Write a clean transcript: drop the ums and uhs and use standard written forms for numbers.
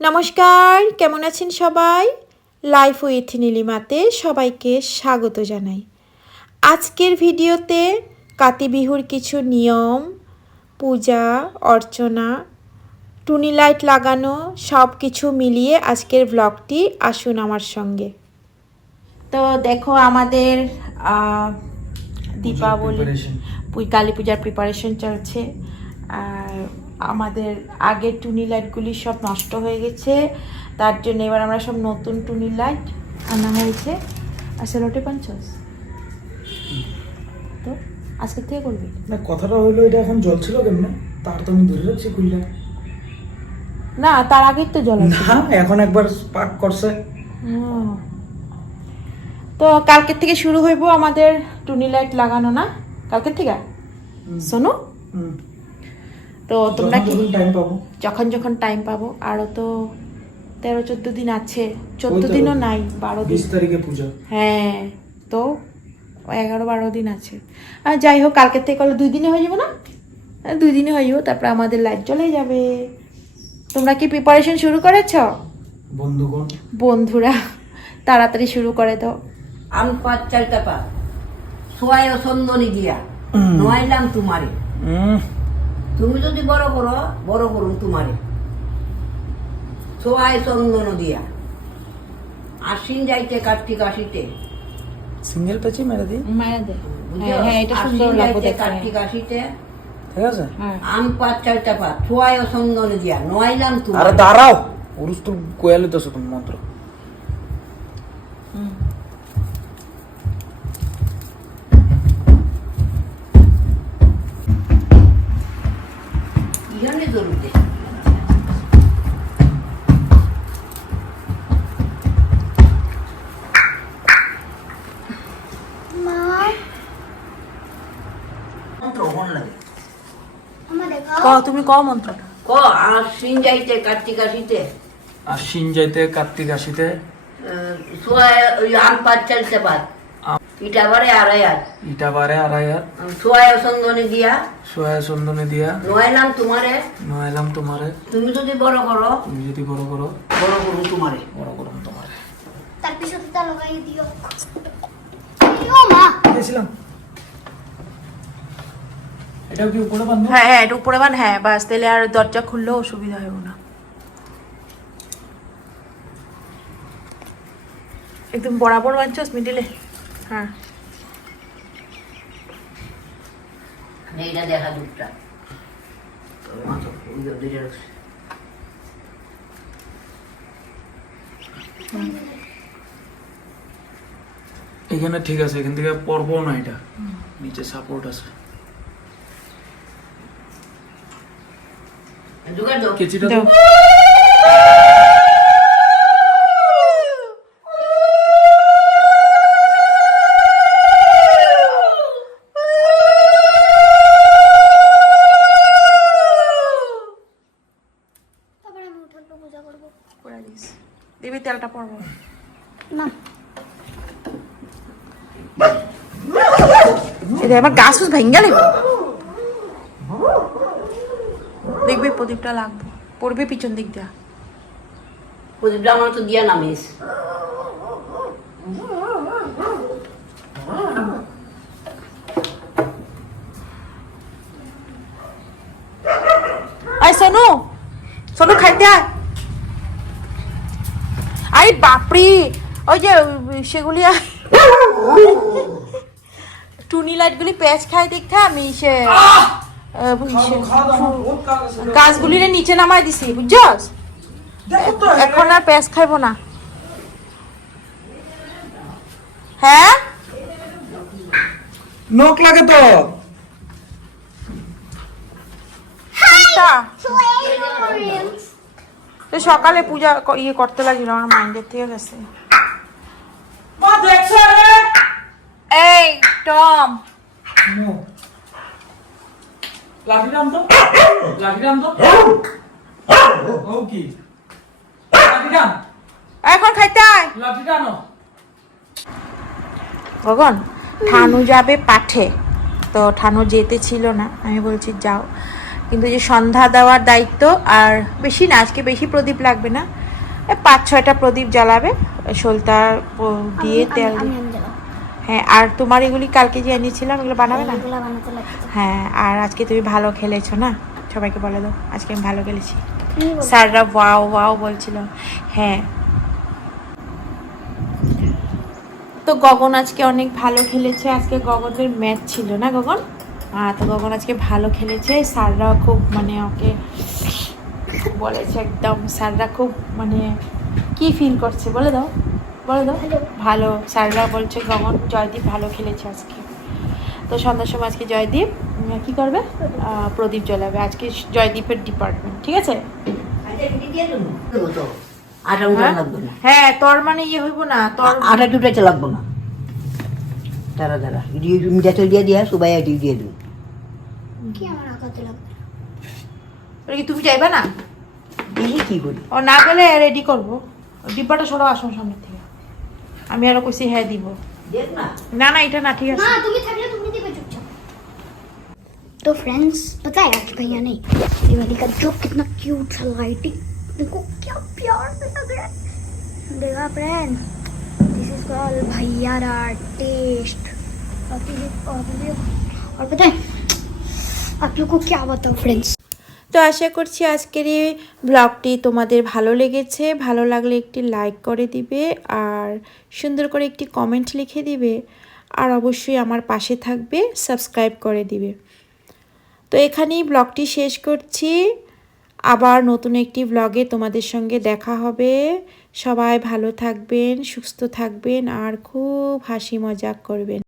নমস্কার, কেমন আছেন সবাই? লাইফ উইথ নীলিমাতে সবাইকে স্বাগত জানাই। আজকের ভিডিওতে কাতি বিহুর কিছু নিয়ম, পূজা অর্চনা, টুনি লাইট লাগানো সব কিছু মিলিয়ে আজকের ব্লগটি আসুন আমার সঙ্গে। তো দেখো আমাদের দীপাবলি কালী পূজার প্রিপারেশন চলছে। আর আমাদের আগের টুনি লাইটগুলি সব নষ্ট হয়ে গেছে, তার জন্য এবার আমরা সব নতুন টুনি লাইট আনা হয়েছে। আসলে ওটা 50 তো আজকে থেকে করবি না। কথাটা হলো এটা এখন জল ছিল কেমনে, তার তো আমি ধরে রাখছি খুললা না, তার আগেই তো জল আছে। না, এখন একবার স্পার্ক করছে। তো কালকের থেকে শুরু হইব আমাদের টুনি লাইট লাগানো। না কালকের থেকে শোনো। তো তোমরা কি যখন টাইম পাবো, আরো তো 13-14 দিন আছে। 14 দিনও নাই, 12 দিন। 20 তারিখে পূজা। হ্যাঁ, তো 11-12 দিন আছে। আর যাই হোক, কালকের থেকে করলে 2 দিনে হয়ে যাবে না? 2 দিনে হয়ে যাবে, তারপরে আমাদের লাইট চলে যাবে। তোমরা কি প্রিপারেশন শুরু করেছ? বন্ধুরা তাড়াতাড়ি শুরু করে দাও। আম পাঁচ চারটা পা সোয়ায় সন্দনী দিয়া নোয়াইলাম তোমারে, তুমি যদি বড় করুন তোমারে সোয়ায় চন্দন দিয়া। আশ্বিন যাইতে কার্তিক আসিতে, সিঙ্গেল পেছি মেরে দি মারা দে। হ্যাঁ, এটা সুন্দর লাগবে দেখতে। কার্তিক আসিতে ঠিক আছে। আম পাঁচ চারটা পা সোয়ায় চন্দন দিয়া নোয়াইলাম আরে তোমারে। দাঁড়াও, উরুস তো কোয়ালি তো তুমি মন্ত্র। ইহানে জরুরি মন্ত্র হন লাগে। তুমি ক মন্ত্রটা। ক আশ্বিন যাইতে কার্তিক আসিতে, আশ্বিন যাইতে কার্তিক আসিতে, সোয়ায় ওই আম পাঁচ চারটা পা ইটাবারে আড়াইয়াত, ইটাবারে আড়াইয়াত, সোয়ায় চন্দনে দিয়া সোয়া চন্দনে দিয়া নোয়াইলাম তোমারে। নয়লাম তোমারে, তুমি যদি বড় করো তুমি যদি বড় করো বড় করুন তোমারে। বড় করুন তোমারে। তার পিছনে তা লাগাই দিও। ও মা, গেছিলাম। এটাও কি উপরে বাঁধবো? হ্যাঁ হ্যাঁ, এটা উপরে বান। হ্যাঁ বাস, তাহলে আর দরজা খুললেও অসুবিধা হবে না। একদম বরাবর বানছস মিডিলে। হ্যাঁ, এইটা দেখা দুধটা এখানে ঠিক আছে, এখান থেকে পড়বো না, এটা নিচে সাপোর্ট আছে। জোগাড় দাও। কেচিটা দাও। তো তারপরে আমি উঠে পূজা করব। করে দিস। দিবি তেলটা পড়বো না, এটা আমার গাছ ভেঙে গেল। দেখবি প্রদীপটা লাগবে, পড়বে পিছন দিক দিয়া। প্রদীপটা আমার তো দিয়া নামিস। আই সোনু, সোনু খাইতে আয়। আই বাপরি, ওই যে সেগুলি টুনি লাইটগুলি প্যাচ খাই দেখতে আমি সে গাছগুলি নিচে নামাই দিছি, বুঝছস? এখন আর প্যাচ খাইব না। হ্যাঁ, নখ লাগে তো। কোনটা? তো সকালে পূজা ইয়ে করতে লাগছিল, আমার মাইন্ডের থেকে গেছে। এই টম, লাঠিরাম তো, লাঠিরাম তো। ও কি লাঠিরাম? এখন খাইতে আয়। লাঠিটা নো। গগন, ঠানু যাবে পাঠে, তো ঠানু যেতে ছিল না, আমি বলছি যাও। কিন্তু যে সন্ধ্যা দেওয়ার দায়িত্ব, আর বেশি না, আজকে বেশি প্রদীপ লাগবে না, 5-6টা প্রদীপ জ্বালাবে সলতা দিয়ে তেল দিয়ে। হ্যাঁ, আর তোমার এগুলি কালকে যে এনেছিলাম এগুলো বানাবে না? এগুলো বানাতে লাগছে। হ্যাঁ, আর আজকে তুমি ভালো খেলেছো না, সবাইকে বলে দাও আজকে আমি ভালো খেলেছি। স্যাররা ওয়াও ওয়াও বলছিল। হ্যাঁ, তো গগন আজকে অনেক ভালো খেলেছে, আজকে গগনের ম্যাচ ছিল না গগন? তো গগন আজকে ভালো খেলেছে, স্যাররা খুব মানে ওকে বলেছে একদম, স্যাররা খুব মানে কি ফিল করছে বলে দাও, বলে দাও। ভালো, স্যাররা বলছে গগন জয়দীপ ভালো খেলেছে আজকে। তো সন্ধ্যার সময় আজকে জয়দীপ কি করবে? প্রদীপ জ্বালাবে, আজকে জয়দীপের ডিপার্টমেন্ট, ঠিক আছে? আটা উঠা লাগবে না, হ্যাঁ, তোর মানে ইয়ে হইব না, তোর আটা টুটাইতে লাগবে না। দাঁড়া দাঁড়া, মিঠা তেল দিয়ে দিয়া সবাই দিয়ে দিন। কি আমার আগাতে লাগবে? ওটা কি তুমি যাইবা না? দিয়ে কি করি? ও না গেলে রেডি করবো, ডিব্বাটা সরাও আসো সামনে থেকে। আমি আরো কইছি হ্যাঁ দিব। দেখ না, না না, এটা না, ঠিক আছে। না তুমি থাকলে তুমি दिवे चुपचाप। तो फ्रेंड्स पता है आज भैया ने दिवाली का जो कितना क्यूट सा लाइटिंग, देखो क्या प्यार से लग रहा है। देखा फ्रेंड्स, दिस इज कॉल्ड भैया टेस्ट। और पता है आप लोग को क्या बताओ फ्रेंड्स, তো আশা করছি আজকের এই ব্লগটি তোমাদের ভালো লেগেছে। ভালো লাগলে একটি লাইক করে দিবে, আর সুন্দর করে একটি কমেন্ট লিখে দিবে, আর অবশ্যই আমার পাশে থাকবে, সাবস্ক্রাইব করে দিবে। তো এখানেই ব্লগটি শেষ করছি, আবার নতুন একটি ব্লগে তোমাদের সঙ্গে দেখা হবে। সবাই ভালো থাকবেন, সুস্থ থাকবেন, আর খুব হাসি মজাক করবেন।